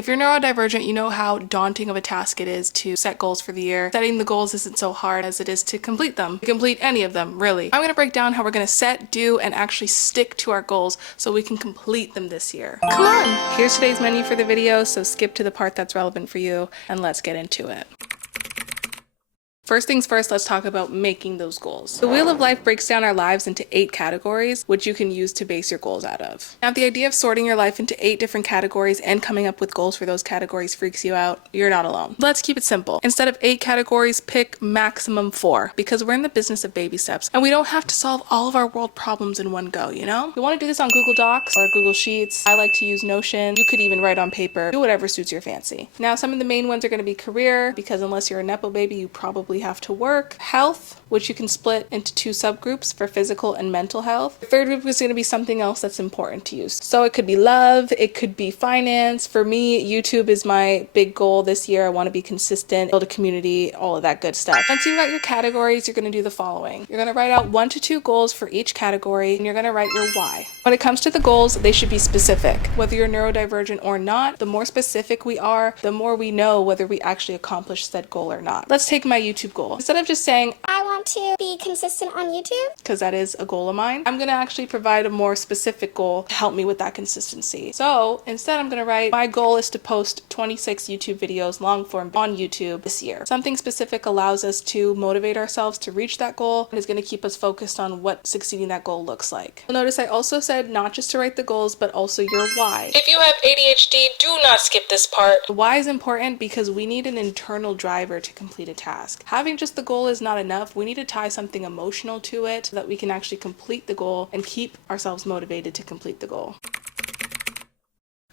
If you're neurodivergent, you know how daunting of a task it is to set goals for the year. Setting the goals isn't so hard as it is to complete them. To complete any of them, really. I'm gonna break down how we're gonna set, do, and actually stick to our goals so we can complete them this year. Come on! Here's today's menu for the video, so skip to the part that's relevant for you and let's get into it. First things first, let's talk about making those goals. The Wheel of Life breaks down our lives into 8 categories, which you can use to base your goals out of. Now, if the idea of sorting your life into 8 different categories and coming up with goals for those categories freaks you out, you're not alone. Let's keep it simple. Instead of 8 categories, pick maximum 4, because we're in the business of baby steps, and we don't have to solve all of our world problems in one go, you know? We want to do this on Google Docs or Google Sheets. I like to use Notion. You could even write on paper. Do whatever suits your fancy. Now, some of the main ones are going to be career, because unless you're a Nepo baby, you probably have to work. Health, which you can split into 2 subgroups for physical and mental health. The third group is going to be something else that's important to you. So it could be love, it could be finance. For me, YouTube is my big goal this year. I want to be consistent, build a community, all of that good stuff. Once you've got your categories, you're going to do the following. You're going to write out 1 to 2 goals for each category, and you're going to write your why. When it comes to the goals, they should be specific. Whether you're neurodivergent or not, the more specific we are, the more we know whether we actually accomplish said goal or not. Let's take my YouTube goal. Instead of just saying, I want to be consistent on YouTube, because that is a goal of mine, I'm going to actually provide a more specific goal to help me with that consistency. So instead, I'm going to write, my goal is to post 26 YouTube videos long form on YouTube this year. Something specific allows us to motivate ourselves to reach that goal and is going to keep us focused on what succeeding that goal looks like. You'll notice I also said not just to write the goals, but also your why. If you have ADHD, do not skip this part. The why is important because we need an internal driver to complete a task. Having just the goal is not enough. We need to tie something emotional to it so that we can actually complete the goal and keep ourselves motivated to complete the goal.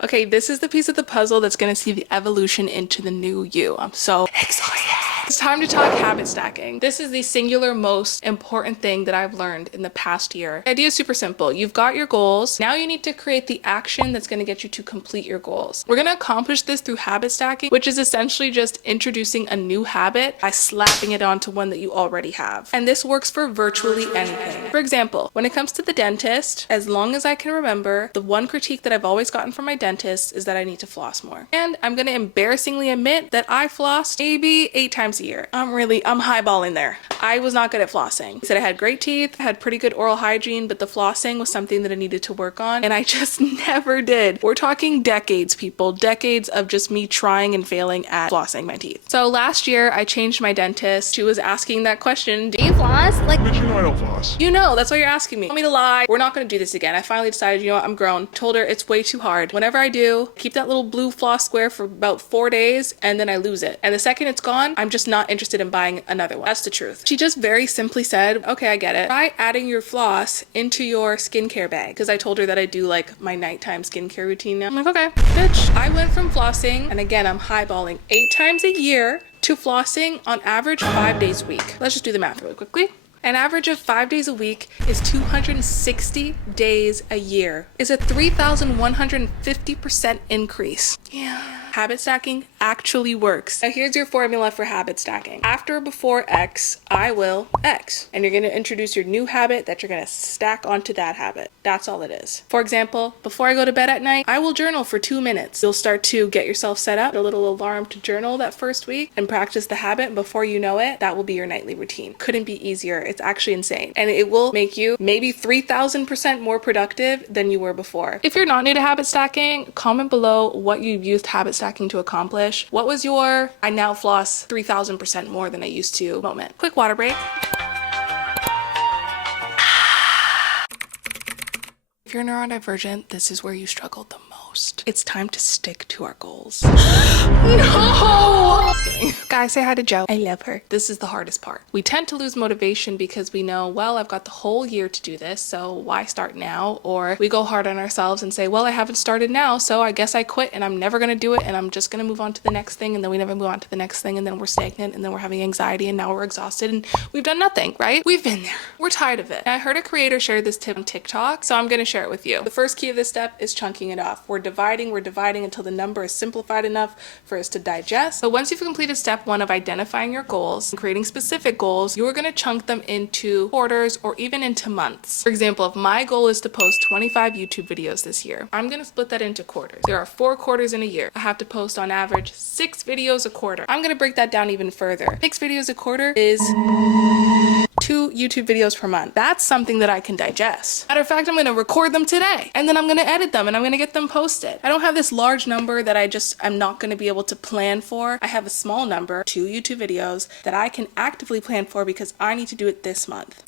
Okay, this is the piece of the puzzle that's going to see the evolution into the new you. I'm so excited. It's time to talk habit stacking. This is the singular most important thing that I've learned in the past year. The idea is super simple. You've got your goals. Now you need to create the action that's going to get you to complete your goals. We're going to accomplish this through habit stacking, which is essentially just introducing a new habit by slapping it onto one that you already have. And this works for virtually anything. For example, when it comes to the dentist, as long as I can remember, the one critique that I've always gotten from my dentist is that I need to floss more. And I'm going to embarrassingly admit that I flossed maybe 8 times a year. I'm highballing there. I was not good at flossing. I said I had great teeth, I had pretty good oral hygiene, but the flossing was something that I needed to work on, and I just never did. We're talking decades, people. Decades of just me trying and failing at flossing my teeth. So last year, I changed my dentist. She was asking that question, do you floss? Like, Bitch, you know I don't floss. You know, that's why you're asking me. Want me to lie? We're not going to do this again. I finally decided, you know what, I'm grown. Told her it's way too hard. Whenever I do, keep that little blue floss square for about 4 days, and then I lose it. And the second it's gone, I'm just not interested in buying another one. That's the truth. She just very simply said, okay, I get it. Try adding your floss into your skincare bag. Because I told her that I do like my nighttime skincare routine now. I'm like, okay, bitch. I went from flossing, and again, I'm highballing 8 times a year to flossing on average 5 days a week. Let's just do the math really quickly. An average of 5 days a week is 260 days a year. Is a 3,150% increase. Yeah. Habit stacking actually works. Now here's your formula for habit stacking. After or before X, I will X. And you're going to introduce your new habit that you're going to stack onto that habit. That's all it is. For example, before I go to bed at night, I will journal for 2 minutes. You'll start to get yourself set up, a little alarm to journal that first week and practice the habit. And before you know it, that will be your nightly routine. Couldn't be easier. It's actually insane. And it will make you maybe 3,000% more productive than you were before. If you're not new to habit stacking, comment below what you've used habit stacking to accomplish. What was your I now floss 3,000% more than I used to moment? Quick water break. If you're neurodivergent, this is where you struggled the most. It's time to stick to our goals. No! Just kidding. Guys, say hi to Joe. I love her. This is the hardest part. We tend to lose motivation because we know, well, I've got the whole year to do this, so why start now? Or we go hard on ourselves and say, well, I haven't started now, so I guess I quit and I'm never gonna do it and I'm just gonna move on to the next thing, and then we never move on to the next thing, and then we're stagnant, and then we're having anxiety, and now we're exhausted and we've done nothing, right? We've been there. We're tired of it. I heard a creator share this tip on TikTok, so I'm gonna share it with you. The first key of this step is chunking it off. We're dividing until the number is simplified enough for us to digest. So once you've completed step 1 of identifying your goals and creating specific goals, you're going to chunk them into quarters or even into months. For example, if my goal is to post 25 YouTube videos this year, I'm going to split that into quarters. There are 4 quarters in a year. I have to post on average 6 videos a quarter. I'm going to break that down even further. 6 videos a quarter is 2 YouTube videos per month. That's something that I can digest. Matter of fact, I'm going to record them today and then I'm going to edit them and I'm going to get them posted. I don't have this large number that I'm not going to be able to plan for. I have a small number, 2 YouTube videos that I can actively plan for because I need to do it this month.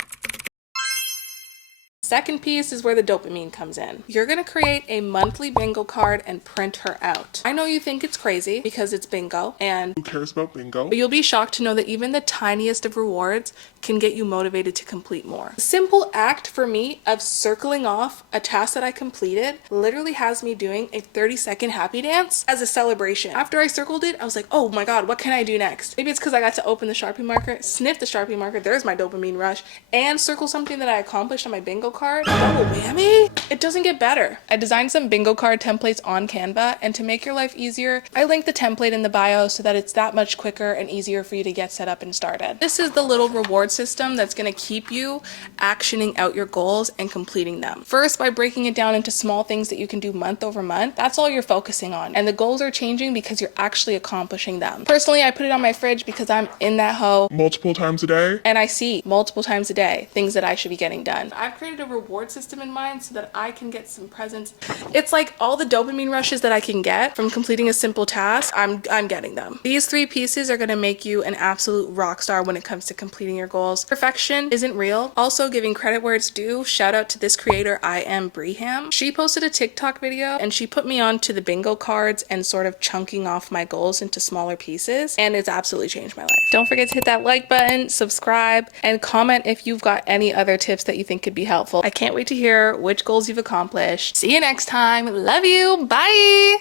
Second piece is where the dopamine comes in. You're gonna create a monthly bingo card and print her out. I know you think it's crazy because it's bingo and who cares about bingo? But you'll be shocked to know that even the tiniest of rewards can get you motivated to complete more. The simple act for me of circling off a task that I completed literally has me doing a 30-second happy dance as a celebration. After I circled it, I was like, oh my God, what can I do next? Maybe it's because I got to open the Sharpie marker, sniff the Sharpie marker, there's my dopamine rush, and circle something that I accomplished on my bingo card. Double whammy? It doesn't get better. I designed some bingo card templates on Canva, and to make your life easier, I linked the template in the bio so that it's that much quicker and easier for you to get set up and started. This is the little reward system that's going to keep you actioning out your goals and completing them. First, by breaking it down into small things that you can do month over month, that's all you're focusing on. And the goals are changing because you're actually accomplishing them. Personally, I put it on my fridge because I'm in that hoe Multiple times a day? and I see multiple times a day things that I should be getting done. I've created a reward system in mind so that I can get some presents. It's like all the dopamine rushes that I can get from completing a simple task, I'm getting them. These 3 pieces are going to make you an absolute rock star when it comes to completing your goals. Perfection isn't real. Also, giving credit where it's due, shout out to this creator, I Am Breham. She posted a TikTok video and she put me on to the bingo cards and sort of chunking off my goals into smaller pieces, and it's absolutely changed my life. Don't forget to hit that like button, subscribe, and comment if you've got any other tips that you think could be helpful. I can't wait to hear which goals you've accomplished. See you next time. Love you. Bye.